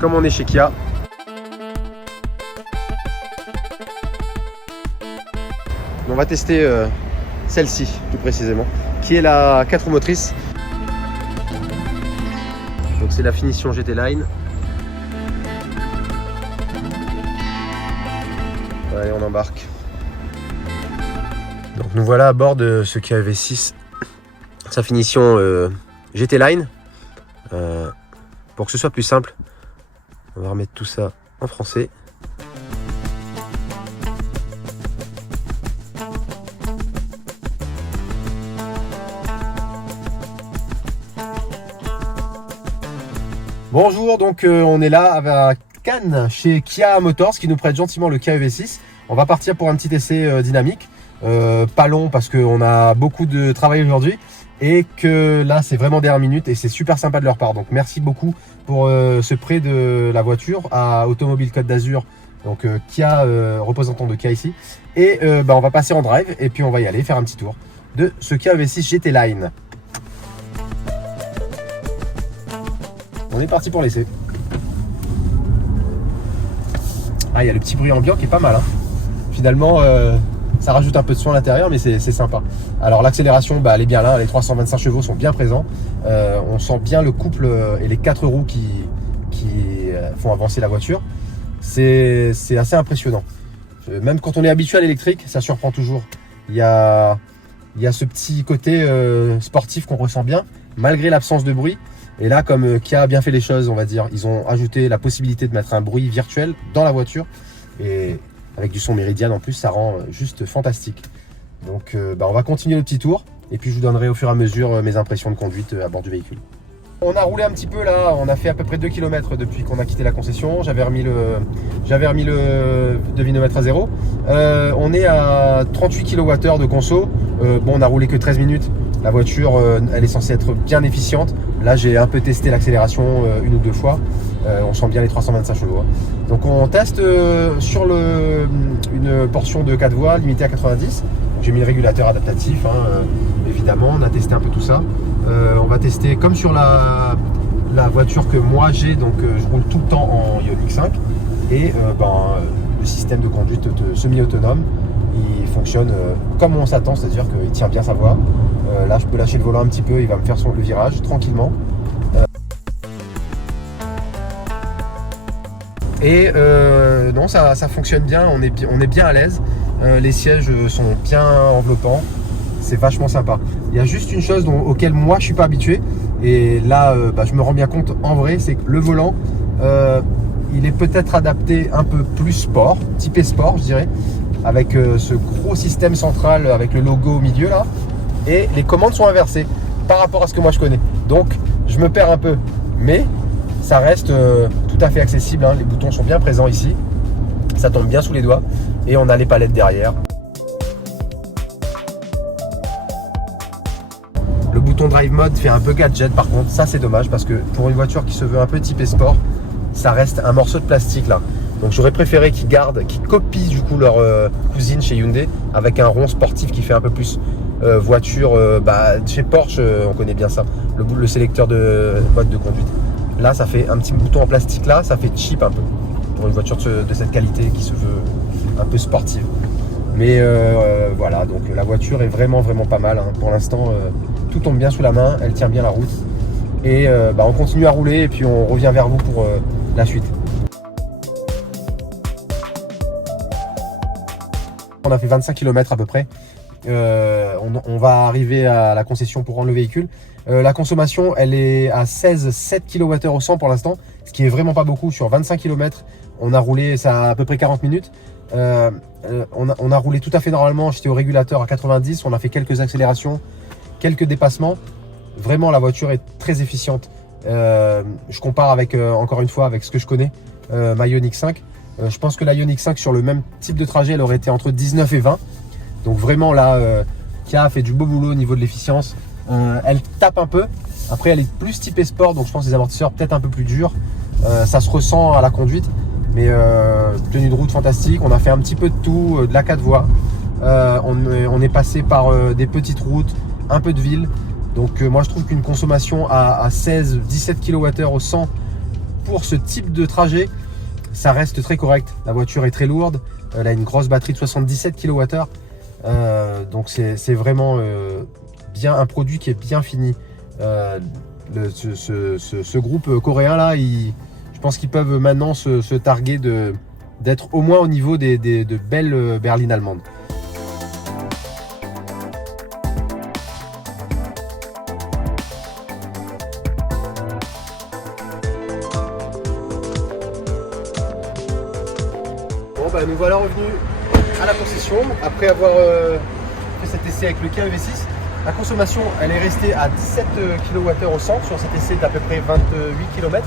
Comme on est chez Kia, on va tester celle-ci plus précisément, qui est la 4 roues motrices. Donc c'est la finition GT Line. Allez, on embarque. Donc nous voilà à bord de ce Kia EV6, sa finition GT Line. Pour que ce soit plus simple, on va remettre tout ça en français. Bonjour, donc on est là à Cannes chez Kia Motors qui nous prête gentiment le Kia EV6. On va partir pour un petit essai dynamique, pas long parce qu'on a beaucoup de travail aujourd'hui et que là c'est vraiment dernière minute et c'est super sympa de leur part. Donc merci beaucoup pour ce prêt de la voiture à Automobile Côte d'Azur, donc Kia, représentant de Kia ici. Et on va passer en drive et puis on va y aller faire un petit tour de ce Kia EV6 GT Line. On est parti pour l'essai. Ah, il y a le petit bruit ambiant qui est pas mal, hein. Finalement, ça rajoute un peu de son à l'intérieur, mais c'est sympa. Alors l'accélération, elle est bien là. Les 325 chevaux sont bien présents. On sent bien le couple et les 4 roues qui font avancer la voiture. C'est assez impressionnant. Même quand on est habitué à l'électrique, ça surprend toujours. Il y a ce petit côté sportif qu'on ressent bien, malgré l'absence de bruit. Et là, comme Kia a bien fait les choses, on va dire, ils ont ajouté la possibilité de mettre un bruit virtuel dans la voiture. Et avec du son Meridian en plus, ça rend juste fantastique. Donc on va continuer le petit tour. Et puis je vous donnerai au fur et à mesure mes impressions de conduite à bord du véhicule. On a roulé un petit peu là, on a fait à peu près 2 km depuis qu'on a quitté la concession. J'avais remis le devinomètre à zéro. On est à 38 kWh de conso. On a roulé que 13 minutes. La voiture, elle est censée être bien efficiente. Là, j'ai un peu testé l'accélération une ou deux fois. On sent bien les 325 chevaux. Donc, on teste sur une portion de 4 voies limitée à 90. J'ai mis le régulateur adaptatif, évidemment. On a testé un peu tout ça. On va tester comme sur la voiture que moi j'ai. Donc, je roule tout le temps en Ioniq 5. Et le système de conduite semi-autonome, il fonctionne comme on s'attend, c'est-à-dire qu'il tient bien sa voie. Là, je peux lâcher le volant un petit peu, il va me faire le virage tranquillement. Non, ça fonctionne bien, on est bien à l'aise. Les sièges sont bien enveloppants, c'est vachement sympa. Il y a juste une chose auquel moi je suis pas habitué, et là je me rends bien compte en vrai, c'est que le volant, il est peut-être adapté un peu plus sport, typé sport je dirais, avec ce gros système central avec le logo au milieu là. Et les commandes sont inversées par rapport à ce que moi je connais. Donc je me perds un peu, mais ça reste tout à fait accessible, hein. Les boutons sont bien présents ici, ça tombe bien sous les doigts et on a les palettes derrière. Le bouton Drive Mode fait un peu gadget par contre, ça c'est dommage parce que pour une voiture qui se veut un peu typée sport, ça reste un morceau de plastique là. Donc j'aurais préféré qu'ils copient du coup leur cousine chez Hyundai avec un rond sportif qui fait un peu plus voiture. Chez Porsche, on connaît bien ça, le sélecteur de boîte de conduite. Là, ça fait un petit bouton en plastique là, ça fait cheap un peu pour une voiture de cette qualité qui se veut un peu sportive. Mais voilà, donc la voiture est vraiment pas mal, hein. Pour l'instant, tout tombe bien sous la main, elle tient bien la route. Et on continue à rouler et puis on revient vers vous pour la suite. On a fait 25 km à peu près. On va arriver à la concession pour rendre le véhicule. La consommation, elle est à 16,7 kWh au 100 pour l'instant, ce qui est vraiment pas beaucoup. Sur 25 km, on a roulé ça à peu près 40 minutes. On a roulé tout à fait normalement. J'étais au régulateur à 90. On a fait quelques accélérations, quelques dépassements. Vraiment, la voiture est très efficiente. Je compare avec, encore une fois, avec ce que je connais, ma Ioniq 5. Je pense que la Ioniq 5 sur le même type de trajet, elle aurait été entre 19 et 20. Donc vraiment là, Kia a fait du beau boulot au niveau de l'efficience. Elle tape un peu. Après, elle est plus typée sport, donc je pense que les amortisseurs peut-être un peu plus durs. Ça se ressent à la conduite, mais tenue de route fantastique. On a fait un petit peu de tout, de la 4 voies. On est passé par des petites routes, un peu de ville. Donc moi je trouve qu'une consommation à 16-17 kWh au 100 pour ce type de trajet, ça reste très correct. La voiture est très lourde, elle a une grosse batterie de 77 kWh, donc c'est vraiment bien un produit qui est bien fini. Ce groupe coréen là, je pense qu'ils peuvent maintenant se targuer d'être au moins au niveau de belles berlines allemandes. Bon bah nous voilà revenus à la concession après avoir fait cet essai avec le KEV6. La consommation elle est restée à 17 kWh au 100 sur cet essai d'à peu près 28 km.